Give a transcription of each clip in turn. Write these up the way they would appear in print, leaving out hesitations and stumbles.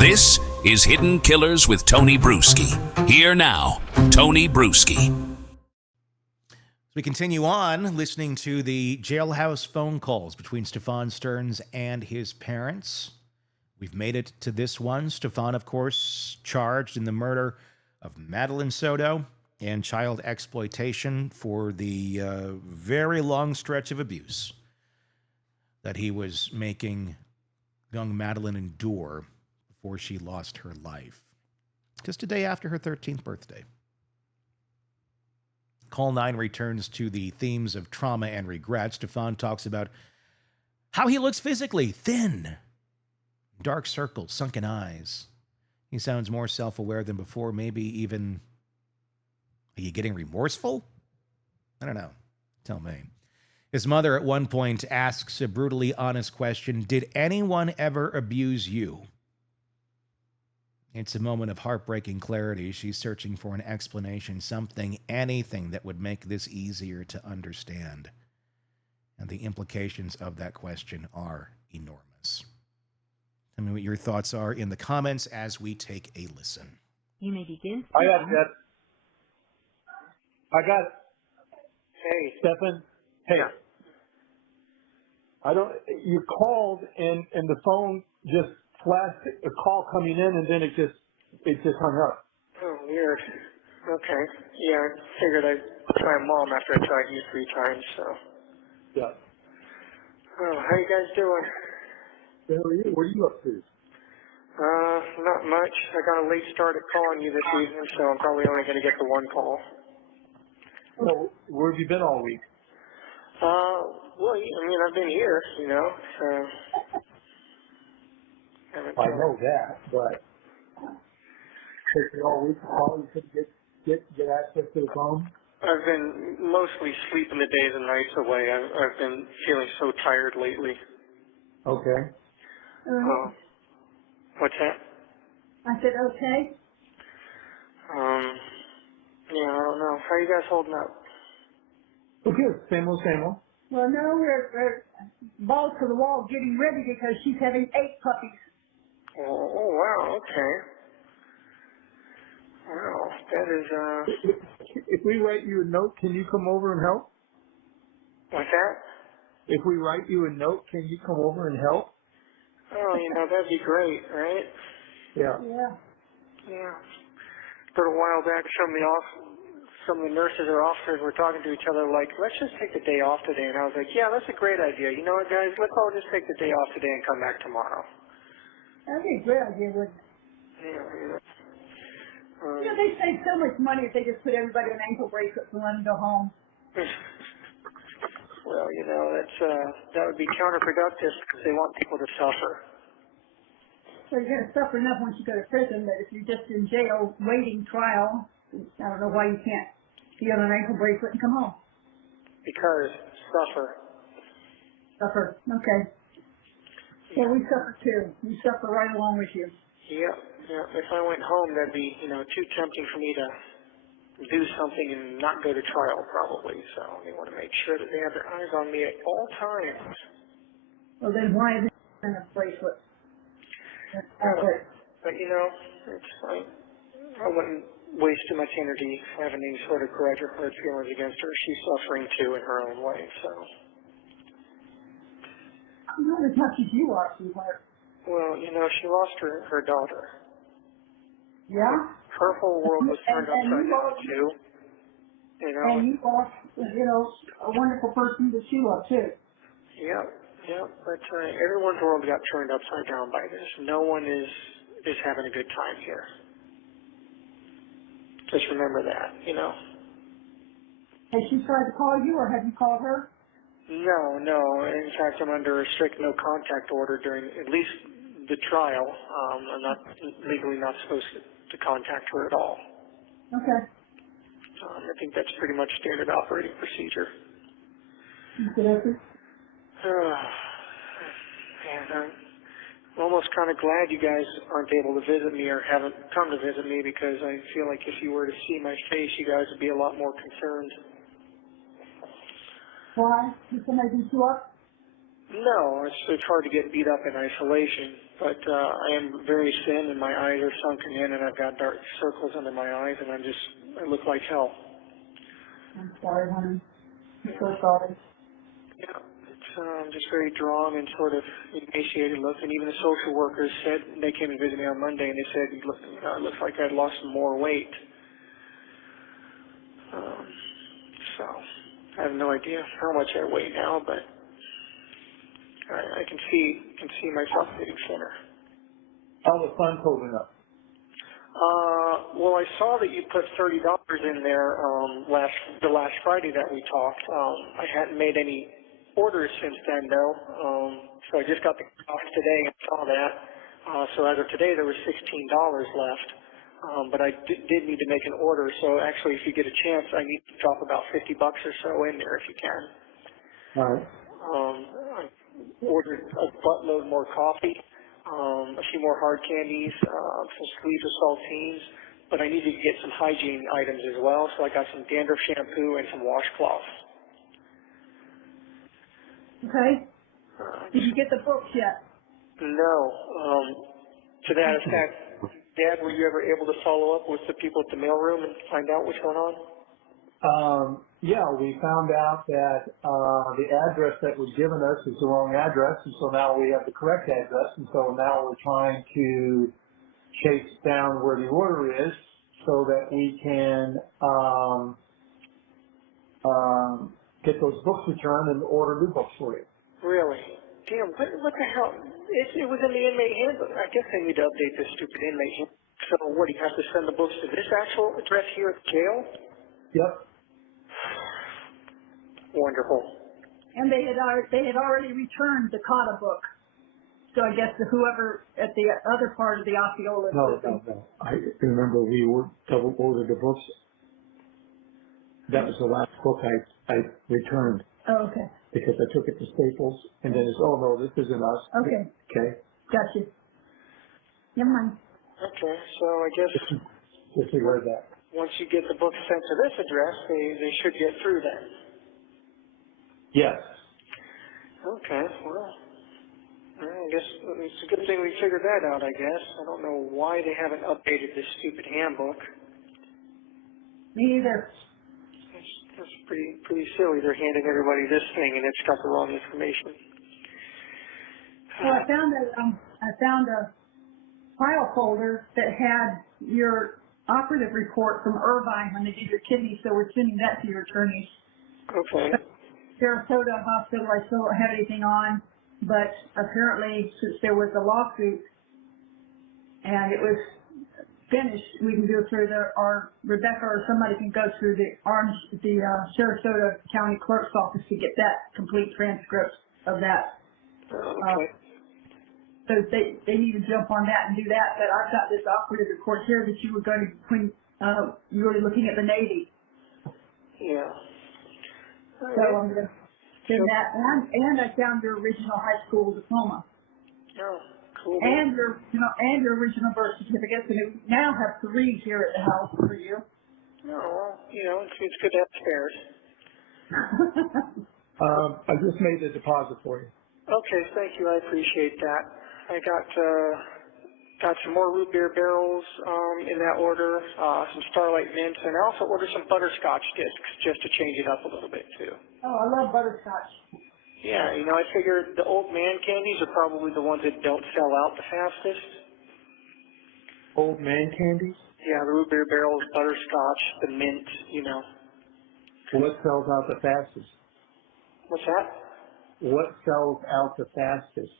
This is Hidden Killers with Tony Bruschi. Here now, Tony Bruschi. We continue on listening to the jailhouse phone calls between Stephan Stearns and his parents. We've made it to this one. Stephan, of course, charged in the murder of Madeline Soto and child exploitation for the very long stretch of abuse that he was making young Madeline endure before she lost her life, just a day after her 13th birthday. Call 9 returns to the themes of trauma and regret. Stephan talks about how he looks physically, thin, dark circles, sunken eyes. He sounds more self-aware than before, maybe even, are you getting remorseful? I don't know. Tell me. His mother at one point asks a brutally honest question, did anyone ever abuse you? It's a moment of heartbreaking clarity. She's searching for an explanation, something, anything that would make this easier to understand. And the implications of that question are enormous. Tell me what your thoughts are in the comments as we take a listen. You may begin. I got. Hey, Stephan. Hey. Yeah. You called and the phone just flashed a call coming in and then it just hung up. Oh, weird. Okay. Yeah, I figured I'd try Mom after I tried you 3 times, so. Yeah. Oh, how you guys doing? Where are you? What are you up to? Not much. I got a late start at calling you this evening, so I'm probably only going to get the 1 call. Well, where have you been all week? Well, I mean, I've been here, you know, so. I know that, but taking all week to call, you couldn't get access to the phone? I've been mostly sleeping the days and nights away. I've been feeling so tired lately. Okay. What's that? I said, okay. Yeah, I don't know. How are you guys holding up? Okay, same old, same old. Well, no, we're balls to the wall getting ready because she's having 8 puppies. Oh, wow, okay. Wow, that is, If we write you a note, can you come over and help? What's that? If we write you a note, can you come over and help? Oh, you know, that'd be great, right? Yeah. Yeah. Yeah. A little while back, some of the nurses or officers were talking to each other like, let's just take the day off today. And I was like, yeah, that's a great idea. You know what, guys? Let's all just take the day off today and come back tomorrow. That'd be a great idea, wouldn't it? Yeah. You know, they save so much money if they just put everybody on ankle bracelets and let them go home. Well, you know, that would be counterproductive because they want people to suffer. So you're going to suffer enough once you go to prison, but if you're just in jail waiting trial, I don't know why you can't be on an ankle bracelet and come home. Because suffer. Suffer. Okay. Well, we suffer too. We suffer right along with you. Yeah. If I went home, that'd be, you know, too tempting for me to do something and not go to trial, probably. So they want to make sure that they have their eyes on me at all times. Well, then why is it in a bracelet? But, you know, it's like, I wouldn't waste too much energy having any sort of grudge or hurt feelings against her. She's suffering, too, in her own way, so. Not as much as you are, sweetheart. Well, you know, she lost her daughter. Yeah? Her whole world was turned upside down, too. You know? And you lost, you know, a wonderful person that you love, too. Yeah. But everyone's world got turned upside down by this. No one is having a good time here. Just remember that, you know? Has she tried to call you, or have you called her? No. In fact, I'm under a strict no contact order during at least the trial. I'm not legally not supposed to contact her at all. Okay. I think that's pretty much standard operating procedure. Okay. And I'm almost kind of glad you guys aren't able to visit me or haven't come to visit me, because I feel like if you were to see my face, you guys would be a lot more concerned. Why? Did somebody beat you up? No, it's hard to get beat up in isolation. But I am very thin, and my eyes are sunken in, and I've got dark circles under my eyes, and I look like hell. I'm sorry, honey. I'm so sorry. Yeah, it's just very drawn and sort of emaciated look. And even the social workers said, they came and visited me on Monday, and they said, it looks like I'd lost some more weight. So I have no idea how much I weigh now, but I can see myself getting thinner. How the fun's holding up? Well, I saw that you put $30 in there the last Friday that we talked. I hadn't made any orders since then, though, so I just got the off today and saw that. So as of today, there was $16 left, but I did need to make an order. So actually, if you get a chance, I need to drop about $50 or so in there if you can. All right. I ordered a buttload more coffee, a few more hard candies, some sleeves of saltines, but I needed to get some hygiene items as well, so I got some dandruff shampoo and some washcloths. Okay. Did you get the books yet? No. To that effect, Dad, were you ever able to follow up with the people at the mailroom and find out what's going on? Yeah, we found out that the address that was given us is the wrong address, and so now we have the correct address, and so now we're trying to chase down where the order is so that we can get those books returned and order new books for you. Really? Damn, what the hell? It was in the inmate handbook. I guess they need to update this stupid inmate handbook. So what, do you have to send the books to this actual address here at the jail? Yep. Wonderful. And they had already returned the Cotta book. So I guess whoever at the other part of the Osceola. No. I remember we double ordered the books. That was the last book I returned. Oh, okay. Because I took it to Staples, and then it's, oh no, this isn't us. Okay. Okay. Gotcha. Never mind. Okay, so I guess Disregard that. once you get the books sent to this address, they should get through then. Yes. Okay, well, I guess it's a good thing we figured that out, I guess. I don't know why they haven't updated this stupid handbook. Me either. That's pretty silly. They're handing everybody this thing and it's got the wrong information. Well, I found a file folder that had your operative report from Irvine when they did your kidney, so we're sending that to your attorneys. Okay. Sarasota Hospital, I still don't have anything on, but apparently since there was a lawsuit and it was finished, we can go through or Rebecca or somebody can go through the Sarasota County Clerk's office to get that complete transcript of that. Okay. So they need to jump on that and do that. But I've got this operative report here that you were going to, when you were looking at the Navy. Yeah. So I'm going to send that. And I found your original high school diploma. Oh, cool. And your original birth certificates. And we now have 3 here at the house for you. Oh, well, it's good to have spares. I just made the deposit for you. Okay, thank you. I appreciate that. I got some more root beer barrels in that order, some Starlight Mints, and I also ordered some butterscotch discs just to change it up a little bit too. Oh, I love butterscotch. Yeah, I figured the old man candies are probably the ones that don't sell out the fastest. Old man candies? Yeah, the root beer barrels, butterscotch, the mint, What sells out the fastest? What's that? What sells out the fastest?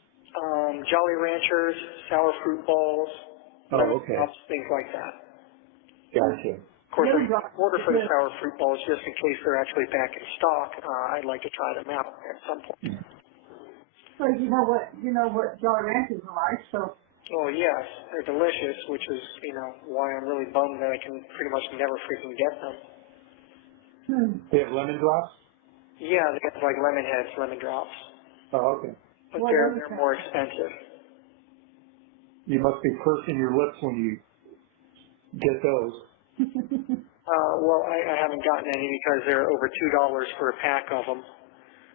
Jolly Ranchers, sour fruit balls, okay. things like that. Gotcha. Of course, I order for the sour fruit balls just in case they're actually back in stock. I'd like to try them out at some point. So you know what Jolly Ranchers are like, so. Oh yes, they're delicious, which is, why I'm really bummed that I can pretty much never freaking get them. They have lemon drops? Yeah, they have like lemon heads, lemon drops. Oh, okay. But they're more expensive. You must be pursing your lips when you get those. Well, I haven't gotten any because they're over $2 for a pack of them.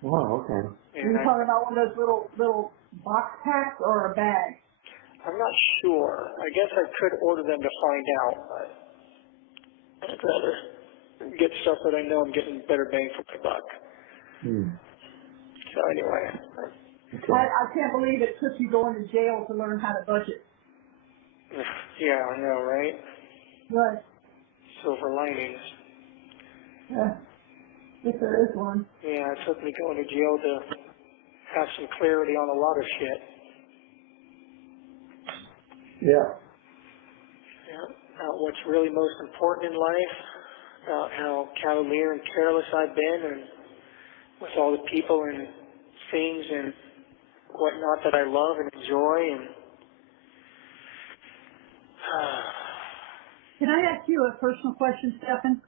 Oh, okay. Are you talking about one of those little box packs or a bag? I'm not sure. I guess I could order them to find out, but I'd rather get stuff that I know I'm getting better bang for my buck. So anyway. Okay. I can't believe it took you going to jail to learn how to budget. Yeah, I know, right? Right. Silver linings. If there is one. Yeah, it took me going to jail to have some clarity on a lot of shit. Yeah. Yeah, about what's really most important in life, about how cavalier and careless I've been, and with all the people and things and whatnot that I love and enjoy. And Can I ask you a personal question, Stephan?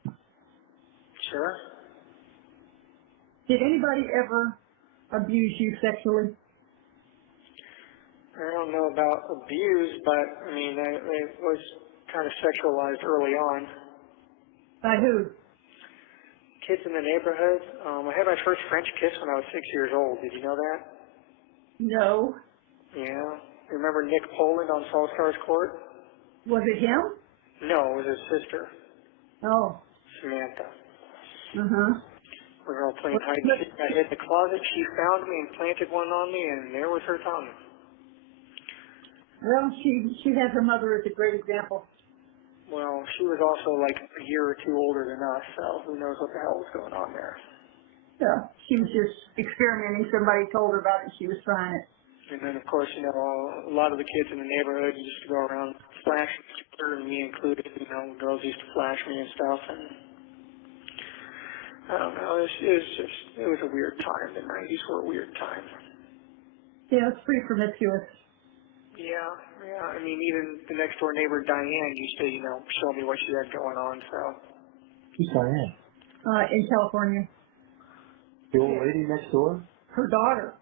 sure. Did anybody ever abuse you sexually? I don't know about abuse, but I mean, it was kind of sexualized early on. By who? Kids in the neighborhood. I had my first French kiss when I was 6 years old. Did you know that? No. Yeah. Remember Nick Poland on Fall Stars Court? Was it him? No, it was his sister, Oh. Samantha. Uh-huh. We were all playing hide and seek. I hid in the closet. She found me and planted one on me, and there was her tongue. Well, she had her mother as a great example. Well, she was also like a year or two older than us, so who knows what the hell was going on there. Yeah. She was just experimenting. Somebody told her about it. She was trying it. And then, of course, you know, a lot of the kids in the neighborhood used to go around flashing each other, and me included. You know, girls used to flash me and stuff, and I don't know. It was a weird time. The 90s were a weird time. Yeah, it's pretty promiscuous. Yeah. I mean, even the next door neighbor, Diane, used to, you know, show me what she had going on, so. Who's Diane? In California. The old lady next door? Her daughter.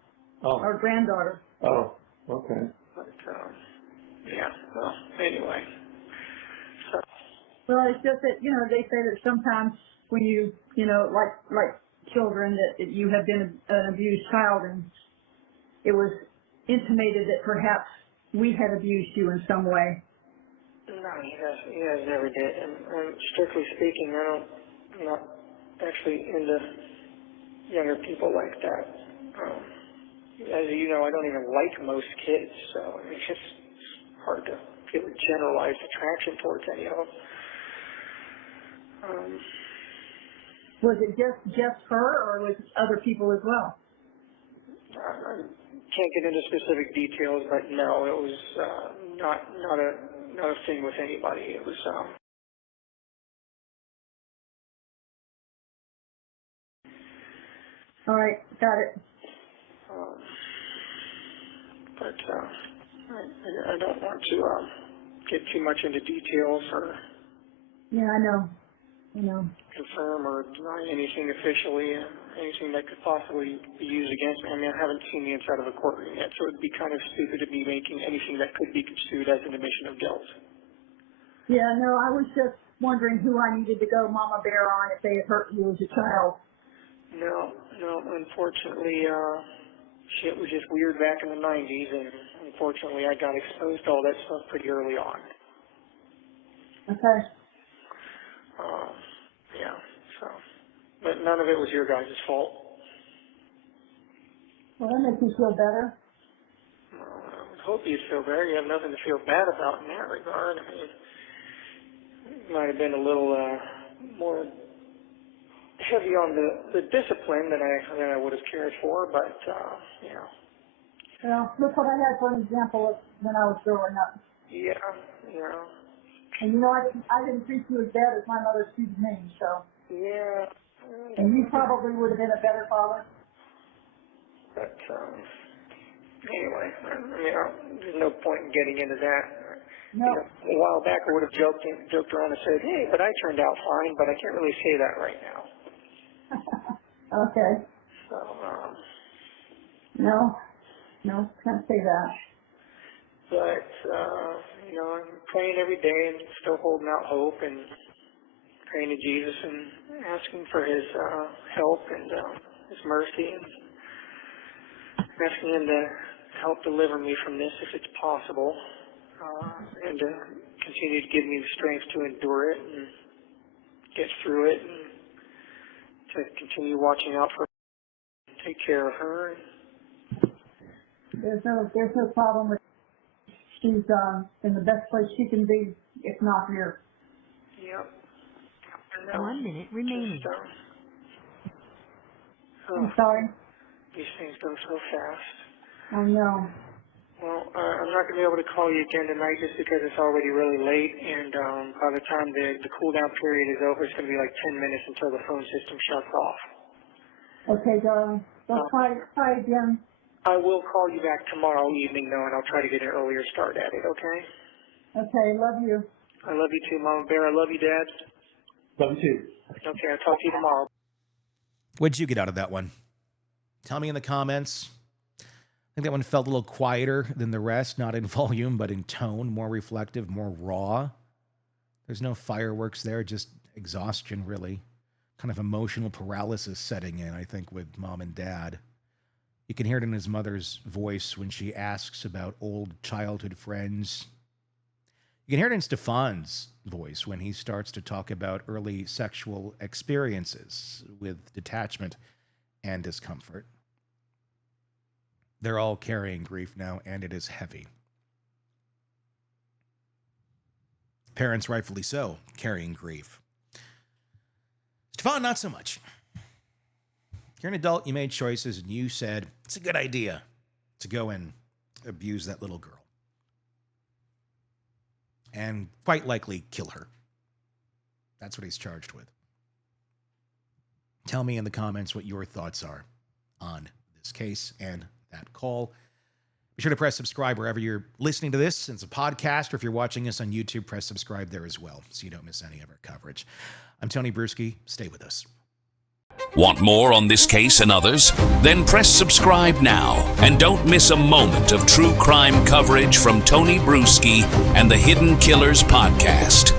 Oh. Our granddaughter. Oh, okay. But, yeah, well, anyway. So, Well, it's just that, you know, they say that sometimes when you know, like children, that you have been an abused child, and it was intimated that perhaps we had abused you in some way. no, he has never did. And strictly speaking, I'm not actually into younger people like that. As you know, I don't even like most kids, so it's just hard to feel a generalized attraction towards any of them. Was it just her, or was it other people as well? I can't get into specific details, but no, it was not a thing with anybody. It was All right, got it. but I don't want to get too much into details or Yeah, I know. confirm or deny anything officially, anything that could possibly be used against me. I mean, I haven't seen the inside of a courtroom yet, so it would be kind of stupid to be making anything that could be construed as an admission of guilt. Yeah, no, I was just wondering who I needed to go Mama Bear on if they had hurt you as a child. No, unfortunately, shit was just weird back in the 90s, and unfortunately I got exposed to all that stuff pretty early on. Okay. Yeah, so, but none of it was your guys' fault. Well, that makes me feel better. I would hope you'd feel better. You have nothing to feel bad about in that regard. I mean, it might have been a little more heavy on the discipline than I would have cared for, but you know. Well, look what I had for an example of when I was growing up. Yeah, you know. And you know, I didn't treat you as bad as my mother treated me, so. Yeah. And you probably would have been a better father. But anyway, I mean, there's no point in getting into that. No. You know, a while back I would have joked around and said, hey, but I turned out fine, but I can't really say that right now. Okay. So, No, can't say that. but, you know, I'm praying every day and still holding out hope and praying to Jesus and asking for his help and his mercy and asking him to help deliver me from this if it's possible. and to continue to give me the strength to endure it and get through it, and to continue watching out for her, take care of her. There's no problem with. She's in the best place she can be, if not here. Yep. 1 minute remaining. I'm sorry. These things go so fast. I know. Well, I'm not going to be able to call you again tonight just because it's already really late, and by the time the cool down period is over, it's going to be like 10 minutes until the phone system shuts off. Okay, darling. Let's try again. I will call you back tomorrow evening, though, and I'll try to get an earlier start at it, okay? Okay, love you. I love you too, Mama Bear. I love you, Dad. Love you too. Okay, I'll talk to you tomorrow. What'd you get out of that one? Tell me in the comments. I think that one felt a little quieter than the rest, not in volume, but in tone, more reflective, more raw. There's no fireworks there, just exhaustion, really. Kind of emotional paralysis setting in, I think, with Mom and Dad. You can hear it in his mother's voice when she asks about old childhood friends. You can hear it in Stephan's voice when he starts to talk about early sexual experiences with detachment and discomfort. They're all carrying grief now, and it is heavy. Parents, rightfully so, carrying grief. Stephan, not so much. You're an adult, you made choices, and you said it's a good idea to go and abuse that little girl. And quite likely kill her. That's what he's charged with. Tell me in the comments what your thoughts are on this case and that call. Be sure to press subscribe wherever you're listening to this. It's a podcast, or if you're watching us on YouTube, press subscribe there as well so you don't miss any of our coverage. I'm Tony Bruschi. Stay with us. Want more on this case and others? Then press subscribe now and don't miss a moment of true crime coverage from Tony Bruschi and the Hidden Killers podcast.